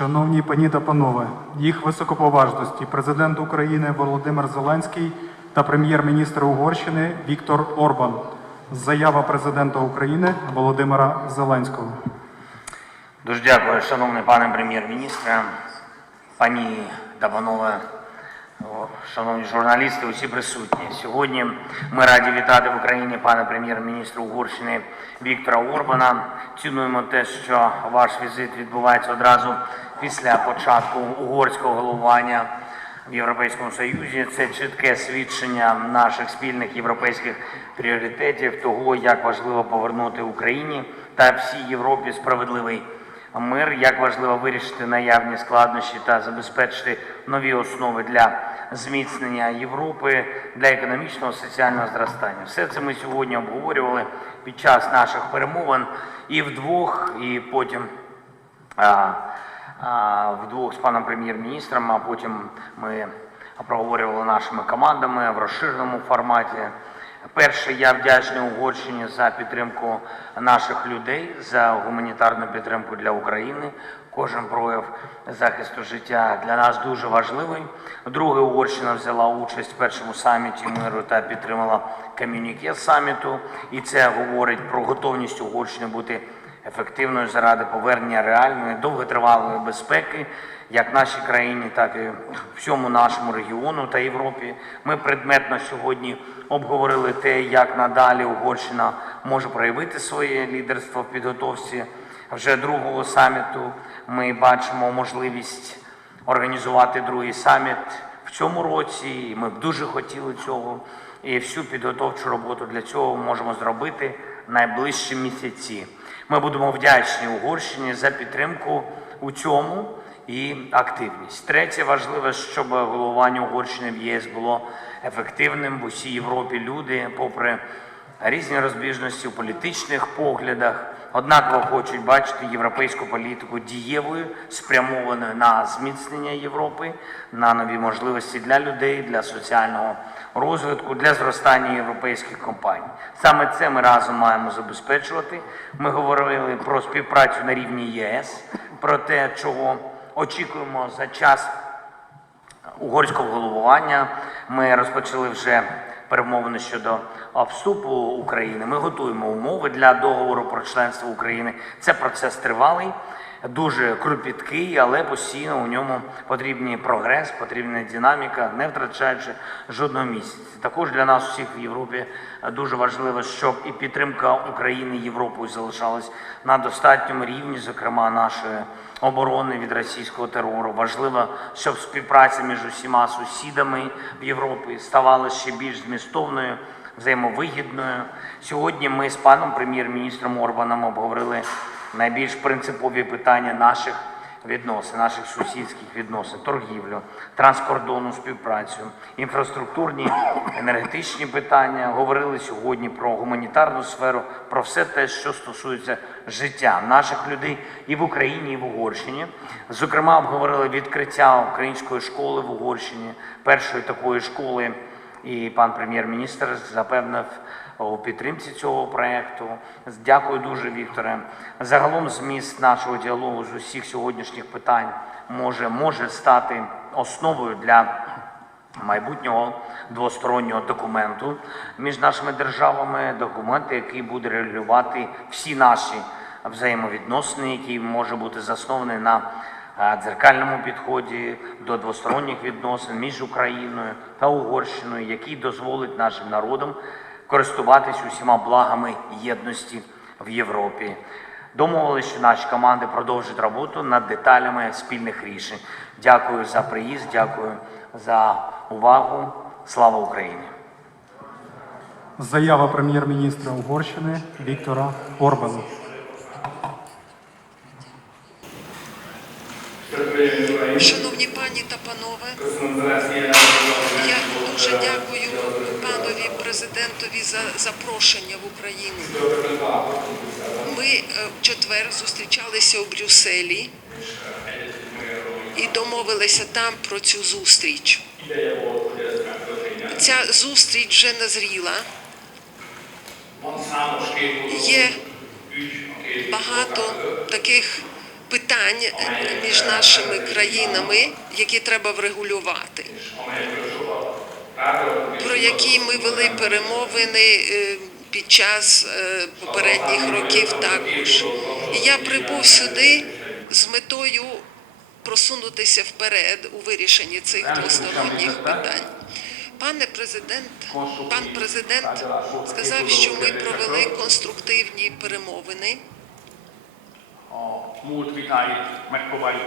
Шановні пані та панове, їх високоповажності, президент України Володимир Зеленський та прем'єр-міністр Угорщини Віктор Орбан. Заява президента України Володимира Зеленського. Дуже дякую, шановний пане прем'єр-міністре, пані та Шановні журналісти, усі присутні. Сьогодні ми раді вітати в Україні пана прем'єр-міністра Угорщини Віктора Орбана. Цінуємо те, що ваш візит відбувається одразу після початку угорського головування в Європейському Союзі. Це чітке свідчення наших спільних європейських пріоритетів, того як важливо повернути Україні та всій Європі справедливий мир, як важливо вирішити наявні складнощі та забезпечити нові основи для зміцнення Європи, для економічного соціального зростання. Все це ми сьогодні обговорювали під час наших перемовин і вдвох, і потім. А, а, вдвох з паном прем'єр-міністром. А потім ми проговорювали нашими командами в розширеному форматі. Перше, я вдячний Угорщині за підтримку наших людей, за гуманітарну підтримку для України. Кожен прояв захисту життя для нас дуже важливий. Друге, Угорщина взяла участь в першому саміті миру та підтримала ком'юніке саміту, і це говорить про готовність Угорщини бути ефективною заради повернення реальної довготривалої безпеки, як нашій країні, так і всьому нашому регіону та Європі. Ми предметно сьогодні обговорили те, як надалі Угорщина може проявити своє лідерство в підготовці вже другого саміту. Ми бачимо можливість організувати другий саміт в цьому році. і Ми б дуже хотіли цього. І всю підготовчу роботу для цього можемо зробити найближчі місяці. Ми будемо вдячні Угорщині за підтримку у цьому і активність. Третє важливе, щоб головування Угорщини в ЄС було ефективним в усій Європі. Люди, попри різні розбіжності у політичних поглядах, однаково хочуть бачити європейську політику дієвою, спрямованою на зміцнення Європи, на нові можливості для людей, для соціального розвитку для зростання європейських компаній. Саме це ми разом маємо забезпечувати. Ми говорили про співпрацю на рівні ЄС, про те, чого очікуємо за час угорського головування. Ми розпочали вже перемовини щодо вступу України. Ми готуємо умови для договору про членство України. Це процес тривалий дуже кропіткий, але постійно у ньому потрібний прогрес, потрібна динаміка, не втрачаючи жодного місяця. Також для нас всіх в Європі дуже важливо, щоб і підтримка України Європою залишалась на достатньому рівні, зокрема нашої оборони від російського терору. Важливо, щоб співпраця між усіма сусідами в Європі ставала ще більш змістовною. Взаємовигідною сьогодні ми з паном прем'єр-міністром Орбаном обговорили найбільш принципові питання наших відносин, наших сусідських відносин, торгівлю, транскордонну співпрацю, інфраструктурні, енергетичні питання. Говорили сьогодні про гуманітарну сферу, про все те, що стосується життя наших людей і в Україні, і в Угорщині. Зокрема, обговорили відкриття української школи в Угорщині, першої такої школи. І пан прем'єр-міністр запевнив у підтримці цього проєкту. Дякую дуже, Вікторе. Загалом зміст нашого діалогу з усіх сьогоднішніх питань може, може стати основою для. Майбутнього двостороннього документу між нашими державами, документ, який буде регулювати всі наші взаємовідносини, які може бути заснований на е, дзеркальному підході до двосторонніх відносин між Україною та Угорщиною, який дозволить нашим народам користуватись усіма благами єдності в Європі. Домовилися, що наші команди продовжать роботу над деталями спільних рішень. Дякую за приїзд, дякую за увагу. Слава Україні! Заява прем'єр-міністра Угорщини Віктора Орбану. Шановні пані та панове, я дуже дякую панові президентові за запрошення в Україну. Ми е, в четвер зустрічалися у Брюсселі і домовилися там про цю зустріч. Ця зустріч вже назріла. Є багато таких питань е, між нашими країнами, які треба врегулювати, про які ми вели перемовини е, під час е, попередніх років також. І я прибув сюди з метою просунутися вперед у вирішенні цих двосторонніх питань. Пане президент, пан президент сказав, що ми провели конструктивні перемовини a múlt vitáit megpróbáljuk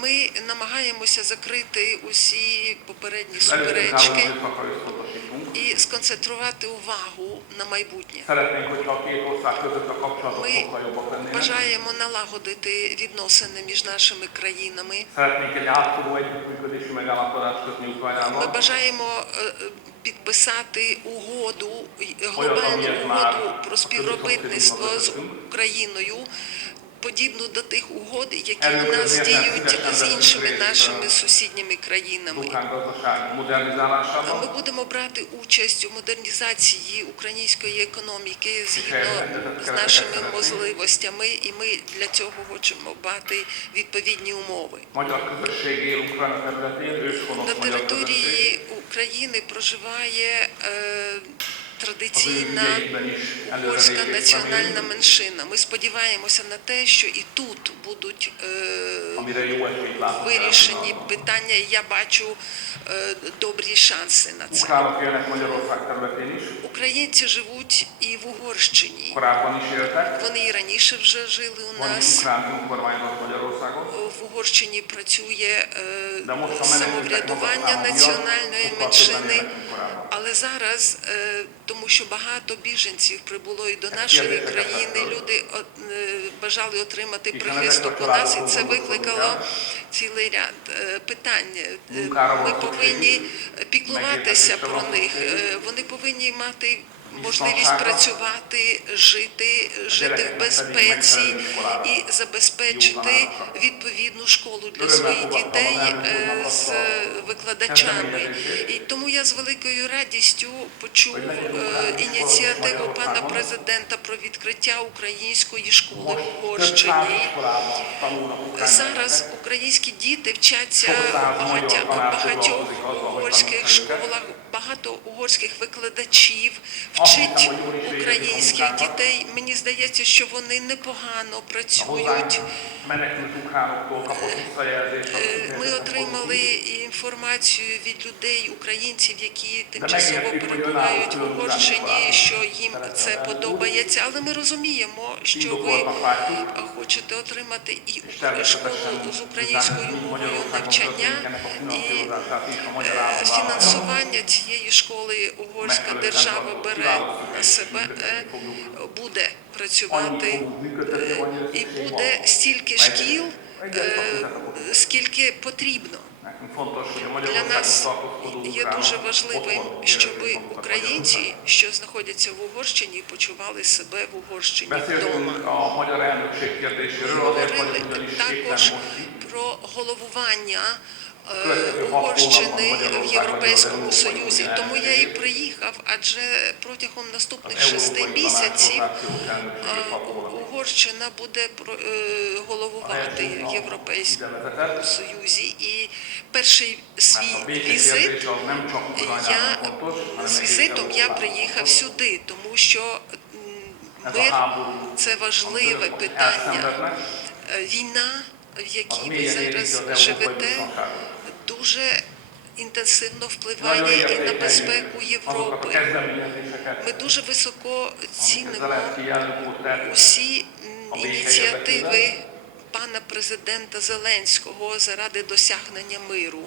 Ми намагаємося закрити усі попередні суперечки і сконцентрувати увагу на майбутнє. Ми бажаємо налагодити відносини між нашими країнами. Ми бажаємо е, підписати угоду глобальну угоду про співробітництво з Україною подібну до тих угод, які у е, нас діють з іншими нашими е, сусідніми країнами. А ми будемо брати участь у модернізації української економіки згідно з нашими можливостями, і ми для цього хочемо бати відповідні умови. На території України проживає. Е, традиційна польська національна меншина. Ми сподіваємося на те, що і тут будуть е, вирішені питання. Я бачу е, добрі шанси на це. Українці живуть і в Угорщині. Вони і раніше вже жили у нас. В Угорщині працює е, самоврядування ну, національної меншини. Але зараз, е, тому що багато біженців прибуло і до нашої країни, люди е, бажали отримати прихисток у нас, і це викликало цілий ряд е, питань. Ну, ми повинні піклуватися про них. Вони повинні мати можливість працювати, жити, жити в безпеці і забезпечити відповідну школу для своїх дітей е, з викладачами. І тому я з великою радістю почув е, ініціативу пана президента про відкриття української школи в Угорщині. Зараз українські діти вчаться в багатьох угорських школах багато угорських викладачів, вчить українських дітей. Мені здається, що вони непогано працюють. Е, ми отримали інформацію від людей, українців, які тимчасово перебувають в Угорщині, що їм це подобається. Але ми розуміємо, що ви хочете отримати і школу з українською мовою навчання і е, фінансування цієї цієї школи угорська держава бере на себе, е, буде працювати е, і буде стільки шкіл, е, скільки потрібно. Для нас є дуже важливим, щоб українці, що знаходяться в Угорщині, почували себе в Угорщині вдома. Говорили також про головування. Е, Угорщини в Європейському Союзі, тому я і приїхав. Адже протягом наступних шести місяців е, Угорщина буде е, головувати в Європейському Союзі. І перший свій візит я з візитом я приїхав сюди, тому що мир це важливе питання. Війна в якій ви зараз живете, дуже інтенсивно ну, впливає і на безпеку Європи. Ми дуже високо цінимо усі ініціативи пана президента Зеленського заради досягнення миру.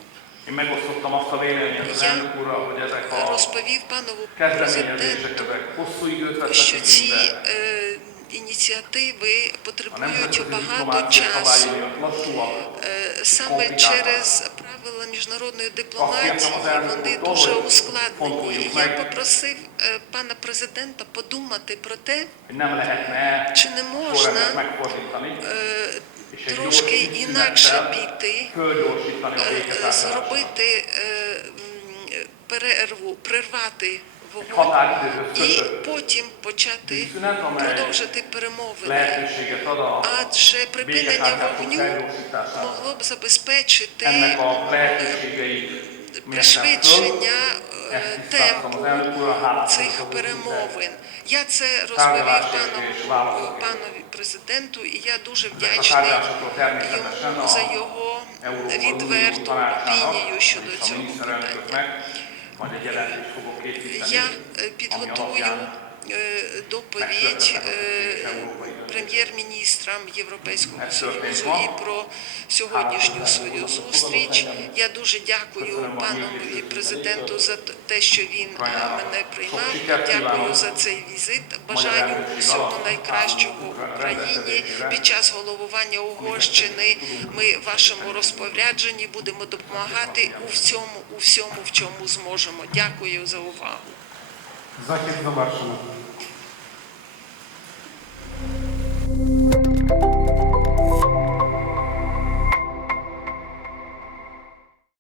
Я розповів панову президенту, що ці е, ініціативи потребують багато часу е, саме через правила міжнародної дипломатії. Вони дуже ускладнені. Я попросив е, пана президента подумати про те, чи не можна е, трошки інакше піти, зробити перерву, прервати і потім почати продовжити перемовини, адже припинення вогню могло б забезпечити е, пришвидшення е, темпу цих перемовин. Я це розповів пану е, панові президенту, і я дуже вдячний йому за його відверту опінію щодо цього питання. Я е, підготую е, доповідь е, прем'єр-міністрам Європейського союзу і про сьогоднішню свою зустріч. Я дуже дякую панові президенту за те, що він мене приймав. Дякую за цей візит. Бажаю всього найкращого Україні під час головування Угорщини. Ми вашому розпорядженні будемо допомагати у всьому, у всьому, в чому зможемо. Дякую за увагу. Захід завершено.